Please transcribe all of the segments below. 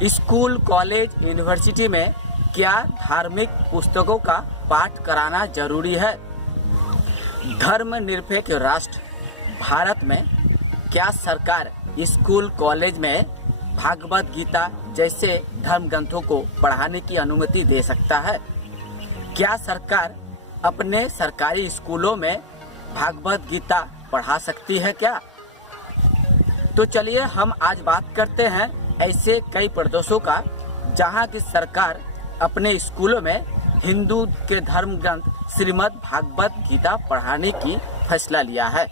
School, college, university में क्या धार्मिक पुस्तकों का पाठ कराना जरूरी है? धर्मनिरपेक्ष राष्ट्र भारत में क्या सरकार स्कूल, कॉलेज में भागवत गीता जैसे धर्म ग्रंथों को पढ़ाने की अनुमति दे सकता है? क्या सरकार अपने सरकारी स्कूलों में भागवत गीता पढ़ा सकती है क्या? तो चलिए हम आज बात करते हैं ऐसे कई प्रदेशों का जहां की सरकार अपने स्कूलों में हिंदू के धर्म ग्रंथ श्रीमद् भागवत गीता पढ़ाने की फैसला लिया है।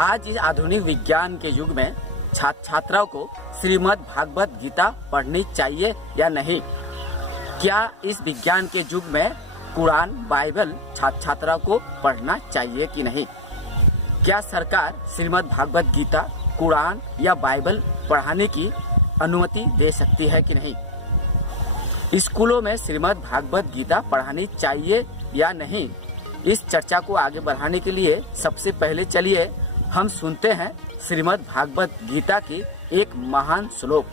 आज इस आधुनिक विज्ञान के युग में छात्राओं को श्रीमद् भागवत गीता पढ़नी चाहिए या नहीं? क्या इस विज्ञान के युग में कुरान, बाइबल छात्राओं को पढ़ना चाहिए कि नहीं? क्या सरकार श्रीमद् भागवत गीता, कुरान या बाइबल पढ़ाने की अनुमति दे सकती है कि नहीं? स्कूलों में श्रीमद् भागवत गीता पढ़ानी चाहिए या नहीं? इस चर्चा को आगे बढ़ाने के लिए सबसे पहले चलिए हम सुनते हैं श्रीमद् भागवत गीता की एक महान श्लोक,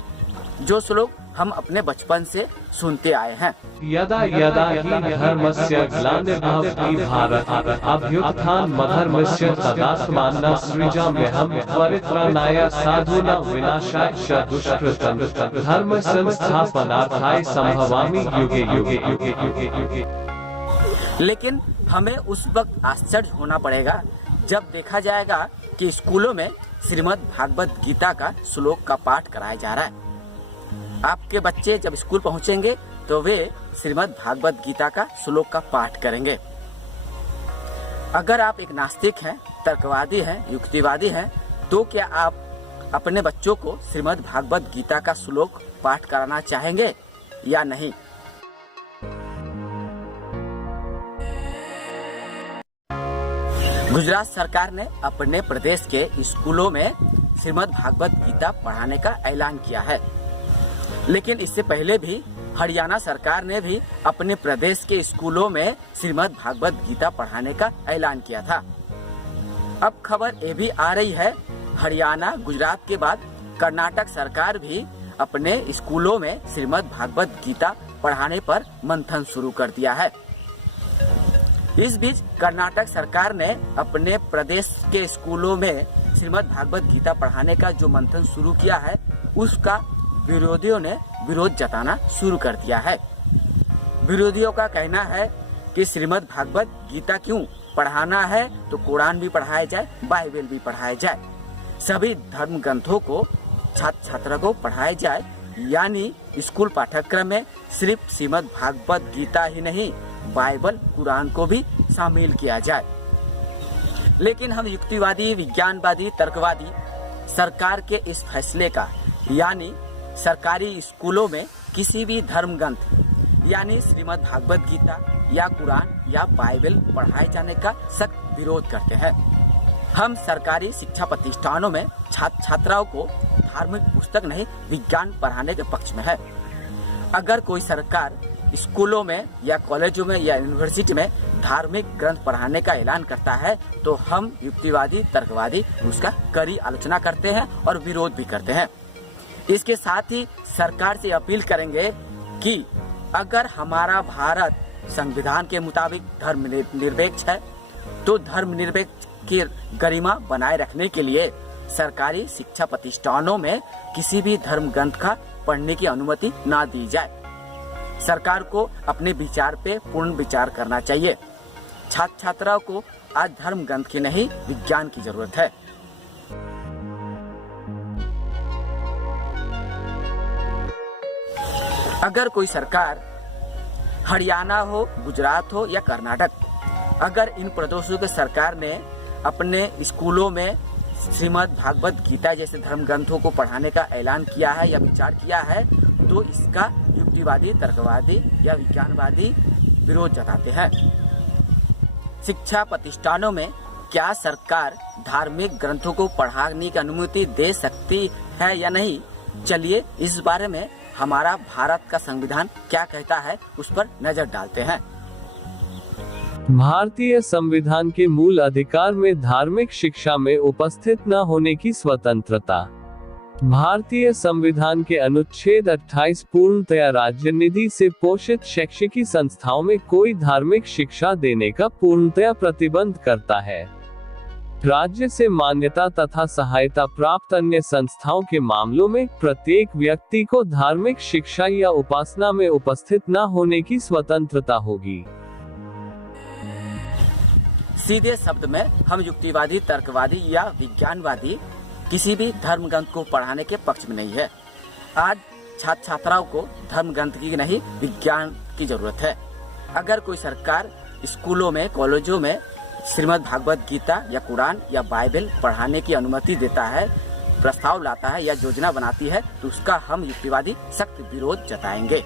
जो श्लोक हम अपने बचपन से सुनते आए हैं। यदा यदा हि धर्मस्य ग्लानिर्भवति भारत अभ्युत्थानमधर्मस्य तदात्मानं सृजाम्यहं परित्राणाय साधूनां विनाशाय च दुष्कृतं धर्म संस्थापनार्थाय संभवामि युगे युगे युगे युगे युगे। लेकिन हमें उस वक्त आश्चर्य होना पड़ेगा जब देखा जाएगा कि स्कूलों में श्रीमद् भागवत गीता का श्लोक का पाठ कराया जा रहा है। आपके बच्चे जब स्कूल पहुंचेंगे तो वे श्रीमद् भागवत गीता का श्लोक का पाठ करेंगे। अगर आप एक नास्तिक हैं, तर्कवादी हैं, युक्तिवादी हैं, तो क्या आप अपने बच्चों को श्रीमद् भागवत गीता का श्लोक पाठ कराना चाहेंगे या नहीं? गुजरात सरकार ने अपने प्रदेश के स्कूलों में श्रीमद् भागवत गीता पढ़ाने का ऐलान किया है, लेकिन इससे पहले भी हरियाणा सरकार ने भी अपने प्रदेश के स्कूलों में श्रीमद् भागवत गीता पढ़ाने का ऐलान किया था। अब खबर ये भी आ रही है, हरियाणा, गुजरात के बाद कर्नाटक सरकार भी अपने स्कूलों में श्रीमद् भागवत गीता पढ़ाने पर मंथन शुरू कर दिया है। इस बीच कर्नाटक सरकार ने अपने प्रदेश के स्कूलों में श्रीमद् भागवत गीता पढ़ाने का जो मंथन शुरू किया है, उसका विरोधियों ने विरोध जताना शुरू कर दिया है। विरोधियों का कहना है कि श्रीमद् भागवत गीता क्यों पढ़ाना है, तो कुरान भी पढ़ाया जाए, बाइबल भी पढ़ाया जाए, सभी धर्म ग्रंथों को छात्रों को पढ़ाया जाए, यानी स्कूल पाठ्यक्रम में सिर्फ श्रीमद् भागवत गीता ही नहीं, बाइबल, कुरान को भी शामिल किया जाए। लेकिन हम युक्तिवादी, विज्ञानवादी, तर्कवादी सरकार के इस फैसले का, यानी सरकारी स्कूलों में किसी भी धर्म ग्रंथ यानी श्रीमद् भागवत गीता या कुरान या बाइबल पढ़ाए जाने का सख्त विरोध करते हैं। हम सरकारी शिक्षा प्रतिष्ठानों में छात्राओं को धार्मिक पुस्तक नहीं, विज्ञान पढ़ाने के पक्ष में है। अगर कोई सरकार स्कूलों में या कॉलेजों में या यूनिवर्सिटी में धार्मिक ग्रंथ पढ़ाने का ऐलान करता है, तो हम युक्तिवादी, तर्कवादी उसका कड़ी आलोचना करते हैं और विरोध भी करते हैं। इसके साथ ही सरकार से अपील करेंगे कि अगर हमारा भारत संविधान के मुताबिक धर्मनिरपेक्ष है, तो धर्मनिरपेक्ष की गरिमा बनाए रखने के लिए सरकारी शिक्षा प्रतिष्ठानों में किसी भी धर्म ग्रंथ का पढ़ने की अनुमति ना दी जाए। सरकार को अपने विचार पे पूर्ण विचार करना चाहिए। छात्राओं को आज धर्म ग्रंथ की नहीं, विज्ञान की जरूरत है। अगर कोई सरकार हरियाणा हो, गुजरात हो या कर्नाटक, अगर इन प्रदेशों के सरकार ने अपने स्कूलों में श्रीमद् भागवत गीता जैसे धर्म ग्रंथों को पढ़ाने का ऐलान किया है या विचार किया है, तो इसका युक्तिवादी, तर्कवादी या विज्ञानवादी विरोध जताते हैं। शिक्षा प्रतिष्ठानों में क्या सरकार धार्मिक ग्रंथों को पढ़ाने की अनुमति दे सकती है या नहीं? चलिए इस बारे में हमारा भारत का संविधान क्या कहता है उस पर नजर डालते हैं। भारतीय संविधान के मूल अधिकार में धार्मिक शिक्षा में उपस्थित न होने की स्वतंत्रता। भारतीय संविधान के अनुच्छेद 28 पूर्णतया राज्य निधि से पोषित शैक्षिक संस्थाओं में कोई धार्मिक शिक्षा देने का पूर्णतया प्रतिबंध करता है। राज्य से मान्यता तथा सहायता प्राप्त अन्य संस्थाओं के मामलों में प्रत्येक व्यक्ति को धार्मिक शिक्षा या उपासना में उपस्थित न होने की स्वतंत्रता होगी। सीधे शब्द में हम युक्तिवादी, तर्कवादी या विज्ञानवादी किसी भी धर्म ग्रंथ को पढ़ाने के पक्ष में नहीं है। आज छात्र छात्राओं को धर्म ग्रंथ की नहीं, विज्ञान की जरूरत है। अगर कोई सरकार स्कूलों में, कॉलेजों में श्रीमद् भागवत गीता या कुरान या बाइबल पढ़ाने की अनुमति देता है, प्रस्ताव लाता है या योजना बनाती है, तो उसका हम युक्तिवादी सख्त विरोध जताएंगे।